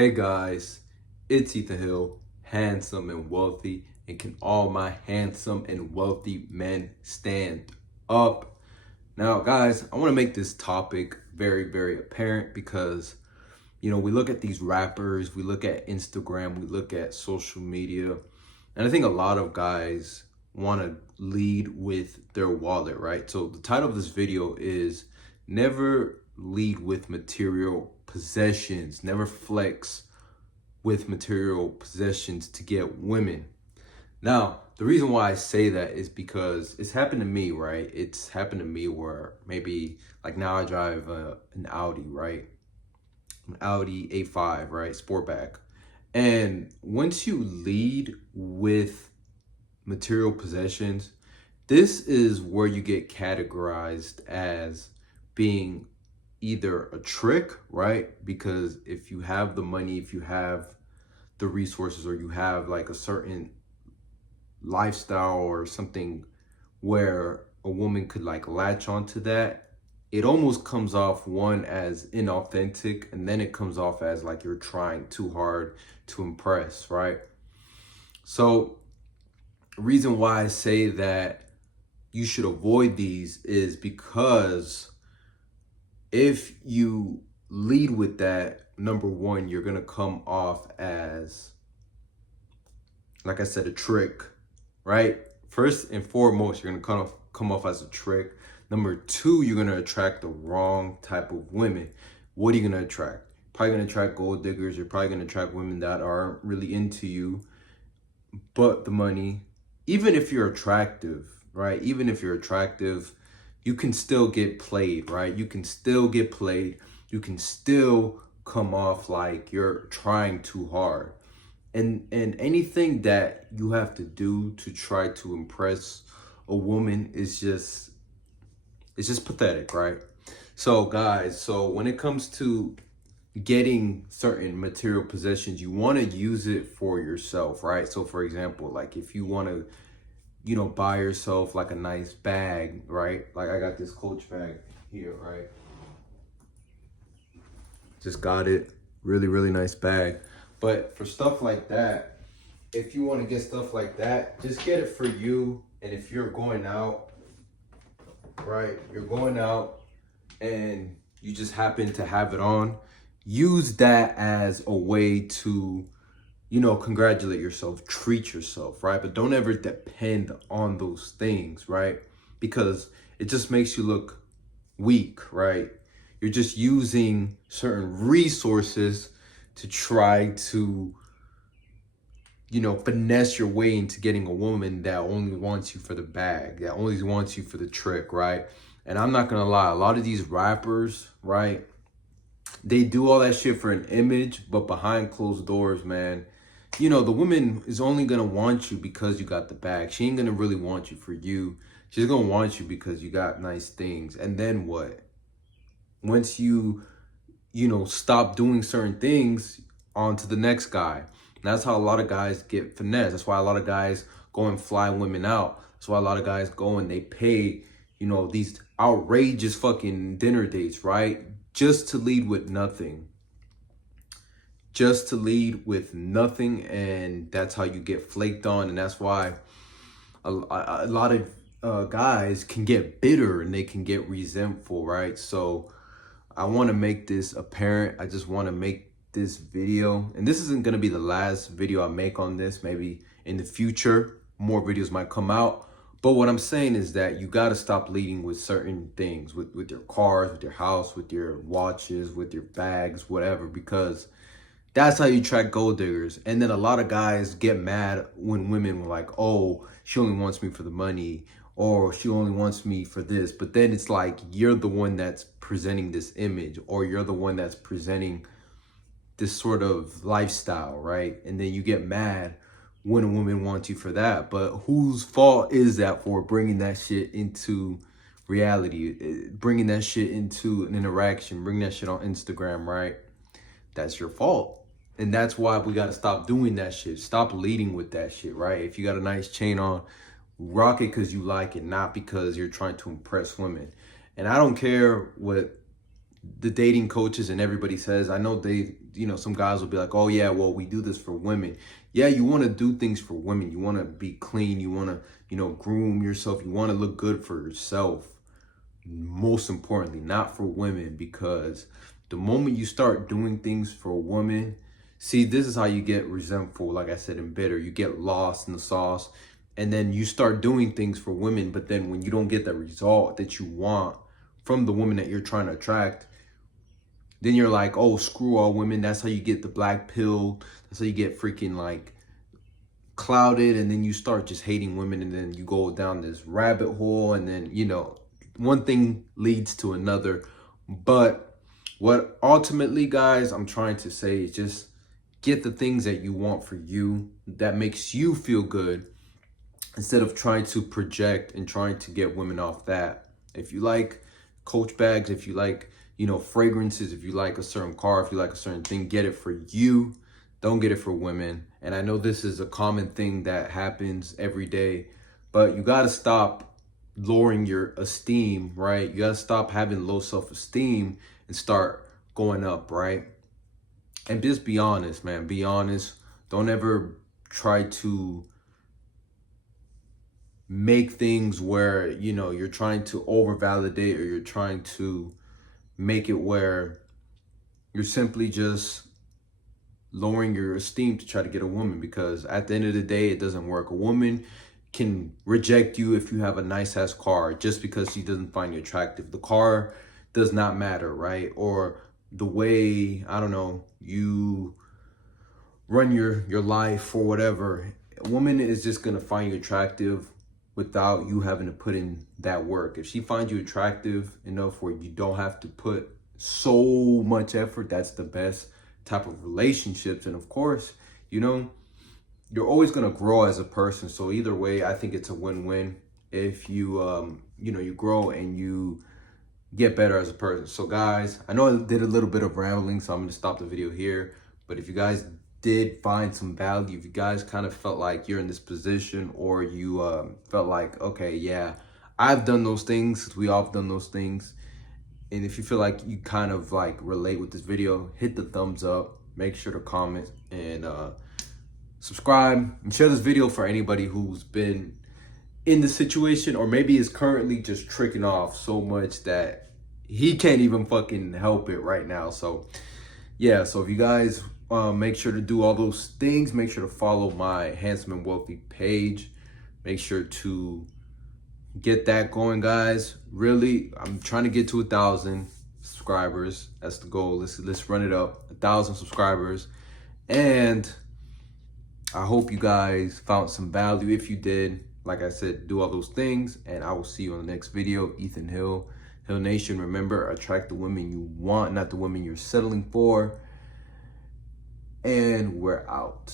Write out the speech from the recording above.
Hey guys, it's Ethan Hill, handsome and wealthy, and can all my handsome and wealthy men stand up? Now, guys, I want to make this topic very, very apparent because, we look at these rappers, we look at Instagram, we look at social media, and I think a lot of guys want to lead with their wallet, right? So the title of this video is Never Lead with Material Possessions, Never Flex with material possessions to get women. Now, the reason why I say that is because it's happened to me, right? It's happened to me where maybe like now I drive an Audi, right? An Audi A5, right? Sportback. And once you lead with material possessions, this is where you get categorized as being either a trick, right? Because if you have the money, if you have the resources, or you have like a certain lifestyle or something where a woman could like latch onto that, it almost comes off one as inauthentic, and then it comes off as like you're trying too hard to impress, right? So the reason why I say that you should avoid these is because if you lead with that, number one, you're gonna come off as, like I said, a trick, right? First and foremost, you're gonna come off as a trick. Number two, you're gonna attract the wrong type of women. What are you gonna attract? Probably gonna attract gold diggers. You're probably gonna attract women that aren't really into you, but the money. Even if you're attractive, right? Even if you're attractive, you can still get played, right? You can still get played. You can still come off like you're trying too hard. And anything that you have to do to try to impress a woman is just, it's just pathetic, right? So guys, so when it comes to getting certain material possessions, you want to use it for yourself, right? So for example, like if you want to, buy yourself like a nice bag, right? Like I got this Coach bag here, right? Just got it. Really, really nice bag. But for stuff like that, if you want to get stuff like that, just get it for you. And if you're going out, right? You're going out and you just happen to have it on, use that as a way to, congratulate yourself, treat yourself, right? But don't ever depend on those things, right? Because it just makes you look weak, right? You're just using certain resources to try to, finesse your way into getting a woman that only wants you for the bag, that only wants you for the trick, right? And I'm not gonna lie, a lot of these rappers, right, they do all that shit for an image, but behind closed doors, man, the woman is only gonna want you because you got the bag. She ain't gonna really want you for you. She's gonna want you because you got nice things. And then what? Once you stop doing certain things, on to the next guy. And that's how a lot of guys get finessed. That's why a lot of guys go and fly women out. That's why a lot of guys go and they pay, these outrageous fucking dinner dates, right? Just to lead with nothing. Just to lead with nothing. And that's how you get flaked on. And that's why a lot of guys can get bitter and they can get resentful, right? So I want to make this apparent. I just want to make this video, and this isn't going to be the last video I make on this. Maybe in the future more videos might come out, but what I'm saying is that you got to stop leading with certain things, with your cars, with your house, with your watches, with your bags, whatever, because that's how you attract gold diggers. And then a lot of guys get mad when women were like, oh, she only wants me for the money, or she only wants me for this. But then it's like you're the one that's presenting this image, or you're the one that's presenting this sort of lifestyle, right? And then you get mad when a woman wants you for that. But whose fault is that for bringing that shit into reality, bringing that shit into an interaction, bringing that shit on Instagram, right? That's your fault. And that's why we got to stop doing that shit. Stop leading with that shit, right? If you got a nice chain on, rock it because you like it, not because you're trying to impress women. And I don't care what the dating coaches and everybody says, I know they, some guys will be like, oh yeah, well, we do this for women. Yeah, you want to do things for women. You want to be clean. You want to, groom yourself. You want to look good for yourself. Most importantly, not for women, because the moment you start doing things for a woman, see, this is how you get resentful, like I said, and bitter. You get lost in the sauce, and then you start doing things for women, but then when you don't get the result that you want from the woman that you're trying to attract, then you're like, oh, screw all women. That's how you get the black pill. That's how you get freaking like clouded, and then you start just hating women, and then you go down this rabbit hole, and then one thing leads to another. But what ultimately, guys, I'm trying to say is just get the things that you want for you, that makes you feel good, instead of trying to project and trying to get women off that. If you like Coach bags, if you like fragrances, if you like a certain car, if you like a certain thing, get it for you. Don't get it for women. And I know this is a common thing that happens every day, but you got to stop lowering your esteem, right? You got to stop having low self-esteem and start going up, right? And just be honest, man. Be honest. Don't ever try to make things where, you're trying to over validate, or you're trying to make it where you're simply just lowering your esteem to try to get a woman, because at the end of the day, it doesn't work. A woman can reject you if you have a nice ass car just because she doesn't find you attractive. The car does not matter, right? Or the way, I don't know, you run your life or whatever. A woman is just gonna find you attractive without you having to put in that work. If she finds you attractive enough where you don't have to put so much effort, that's the best type of relationships. And of course, you're always going to grow as a person. So either way, I think it's a win-win if you you grow and you get better as a person. So guys, I know I did a little bit of rambling, so I'm going to stop the video here. But if you guys did find some value, if you guys kind of felt like you're in this position, or you felt like, okay, yeah, I've done those things, we all have done those things, and if you feel like you kind of like relate with this video, hit the thumbs up, make sure to comment, and subscribe, and share this video for anybody who's been in the situation, or maybe is currently just tricking off so much that he can't even fucking help it right now. So yeah, so if you guys make sure to do all those things, make sure to follow my Handsome and Wealthy page, make sure to get that going, guys. Really, I'm trying to get to 1,000 subscribers. That's the goal. Let's run it up, 1,000 subscribers. And I hope you guys found some value. If you did, like I said, do all those things, and I will see you on the next video. Ethan Hill Nation, remember, attract the women you want, not the women you're settling for. And we're out.